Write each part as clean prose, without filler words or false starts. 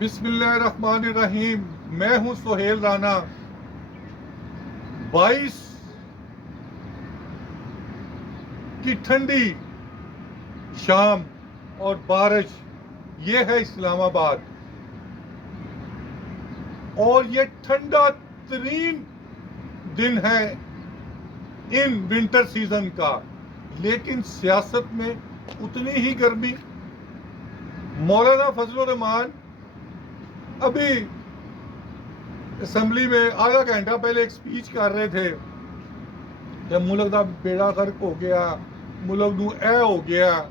बिस्मिल्लाहिर्रहमानिर्रहीम। मैं हूं सोहेल राना। 22 की ठंडी शाम और बारिश, ये है इस्लामाबाद। और ये ठंडा तरीन दिन है इन विंटर सीजन का, लेकिन सियासत में उतनी ही गर्मी। मौलाना फजलुर रहमान अभी असेंबली में आधा घंटा पहले एक स्पीच कर रहे थे कि मुल्क का बेड़ा गर्क हो गया, मुल्क नू ए हो गया।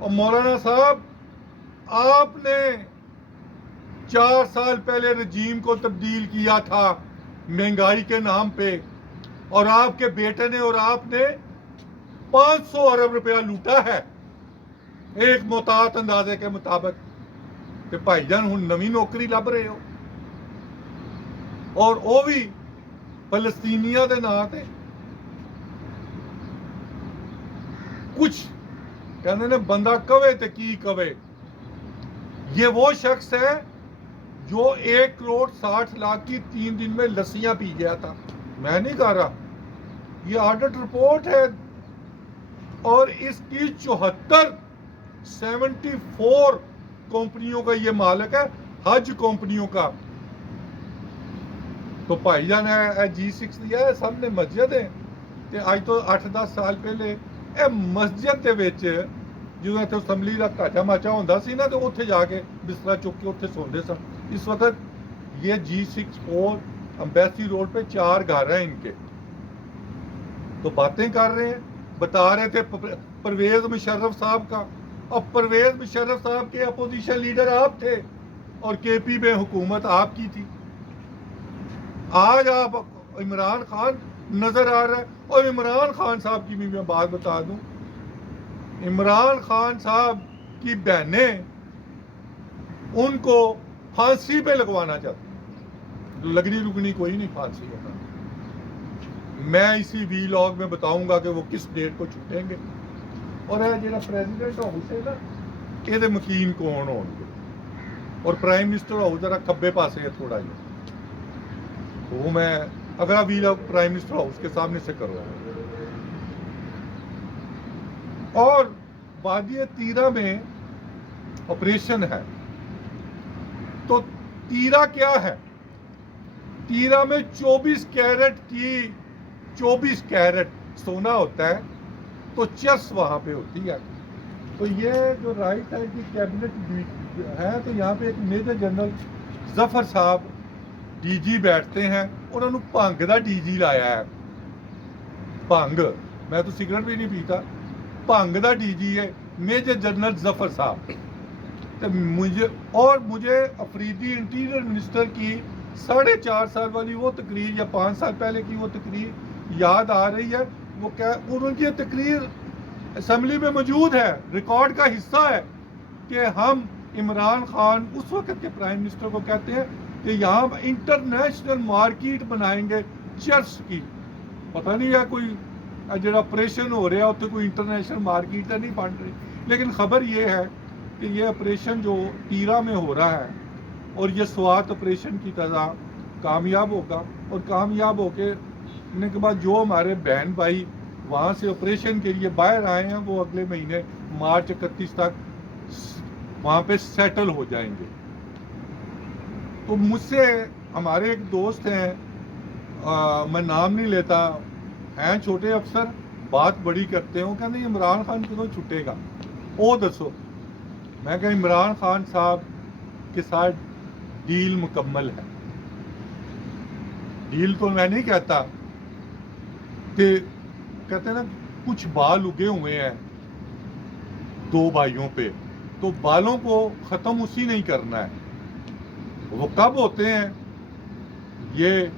और मौलाना साहब, आपने 4 साल पहले रजीम को तब्दील किया था महंगाई के नाम पे, और आपके बेटे ने और आपने 500 अरब रुपया लूटा है एक मोहतात अंदाजे के मुताबिक। कि भाईजान हुण नवी नौकरी लभ रहे हो, और वो भी फलस्तीनिया के नां ते। कुछ कहते ने बंदा कवे ते की कवे। ये वो शख्स है जो 1 करोड़ 60 लाख की 3 दिन में लस्सियां पी गया था। मैं नहीं कह रहा, ये ऑडिट रिपोर्ट है। और इसकी 74 कंपनियों का ये मालिक है, हज कंपनियों का। तो भाईजान है G6 दिया है, सामने मस्जिद है। ते अज तो 8-10 साल पहले ये मस्जिद के विच जो इत्थे असैंबली का ढांचा माचा होंदा सी ना, तो उत्थे जाके बिस्तरा चुक के उत्थे सोंदे सन। इस वक्त ये G6 और अम्बेसी रोड पे 4 घर हैं इनके। तो बातें कर रहे हैं, बता रहे थे परवेज मुशर्रफ साहब का। और परवेज मुशर्रफ साहब के अपोजिशन लीडर आप थे, और केपी में हुकूमत आपकी थी। आज आप इमरान खान नजर आ रहा है। और इमरान खान साहब की भी मैं बात बता दूं, इमरान खान साहब की बहनें उनको फांसी पे लगवाना चाहती। लगनी रुकनी कोई नहीं फांसी होगा। मैं इसी वीलॉग में बताऊंगा कि वो किस डेट को छूटेंगे। और जो प्रेजिडेंट हाउस है ना, ये मकीन कौन होंगे। और प्राइम मिनिस्टर हाउस जरा खब्बे पासे है थोड़ा ही, तो मैं अगला वीलॉग प्राइम मिनिस्टर हाउस के सामने से करूँगा। और वादी तीरा में ऑपरेशन है। तो तीरा क्या है? तीरा में 24 कैरेट सोना होता है, तो चेस वहां पे होती है। तो ये जो राइट साइड की कैबिनेट है, तो यहाँ पे एक मेजर जनरल जफर साहब डीजी बैठते हैं। उन्होंने भंग का डीजी लाया है। भंग, मैं तो सिगरेट भी नहीं पीता। भंग का डीजी है मेजर जनरल जफर साहब। तो मुझे अफरीदी इंटीरियर मिनिस्टर की 4.5 साल वाली वो तकरीर, या 5 साल पहले की वो तकरीर याद आ रही है। वो क्या, उनकी तकरीर असेंबली में मौजूद है, रिकॉर्ड का हिस्सा है। कि हम इमरान खान उस वक्त के प्राइम मिनिस्टर को कहते हैं कि यहाँ इंटरनेशनल मार्केट बनाएंगे चर्च की। पता नहीं है कोई जो ऑपरेशन हो रहा है उत्थे कोई इंटरनेशनल मार्केट तो नहीं बन रही। लेकिन खबर ये है कि ये ऑपरेशन जो तीरा में हो रहा है, और ये स्वात ऑपरेशन की तरह कामयाब होगा। और कामयाब होने के बाद जो हमारे बहन भाई वहाँ से ऑपरेशन के लिए बाहर आए हैं, वो अगले महीने मार्च 31 तक वहाँ पे सेटल हो जाएंगे। तो मुझसे हमारे एक दोस्त हैं, मैं नाम नहीं लेता, हैं छोटे अफसर, बात बड़ी करते हैं। वो कहते हैं इमरान खान कदों छुटेगा, वो दसो। मैं कहा इमरान खान साहब के साथ डील मुकम्मल है। डील तो मैं नहीं कहता कि कहते हैं ना कुछ बाल उगे हुए हैं 2 भाइयों पे, तो बालों को ख़त्म उसी नहीं करना है। वो कब होते हैं? ये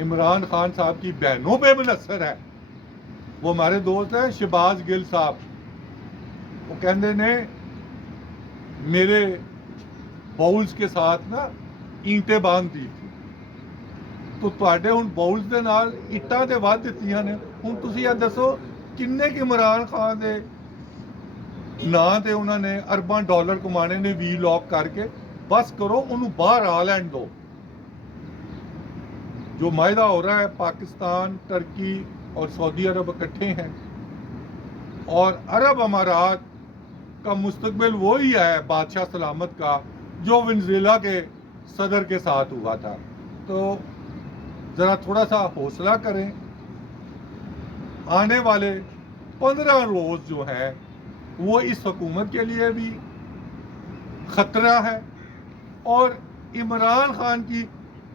इमरान खान साहब की बहनों पे मुनसर है। वो हमारे दोस्त हैं शहबाज गिल साहब। वो कहते ने मेरे बाउल्स के साथ ना ईंटें बांध दी थी। तो ਤੁਹਾਡੇ ਹੁਣ ਬਾउल्स ਦੇ ਨਾਲ ਇੱਟਾਂ ਤੇ ਵੱਧ ਦਿੱਤੀਆਂ ਨੇ। ਹੁਣ ਤੁਸੀਂ ਇਹ ਦੱਸੋ ਕਿੰਨੇ ਕਿ ਇਮਰਾਨ ਖਾਨ ਦੇ ਨਾਂ ਤੇ ਉਹਨਾਂ ਨੇ ਅਰਬਾਂ ਡਾਲਰ ਕਮਾਣੇ ਨੇ ਵੀਲੌਗ ਕਰਕੇ। बस करो, उन्होंने बाहर आ लैंड दो। जो मायदा हो रहा है, पाकिस्तान, टर्की और सऊदी अरब इकट्ठे हैं, और अरब अमारात का मुस्तकबिल वही है बादशाह सलामत का जो वेनेजुएला के सदर के साथ हुआ था। तो ज़रा थोड़ा सा हौसला करें। आने वाले 15 रोज़ जो है वो इस हुकूमत के लिए भी ख़तरा है, और इमरान खान की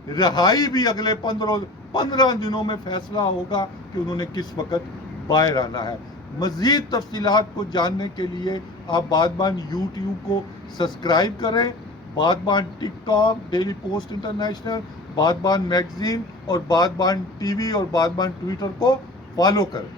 रिहाई भी अगले 15 दिनों में फैसला होगा कि उन्होंने किस वक्त बाहर आना है। मज़ीद तफसीलात को जानने के लिए आप बादबान यूट्यूब को सब्सक्राइब करें, Badban TikTok, daily post international, Badban magazine और बादबान टीवी और बादबान ट्विटर को फॉलो करें।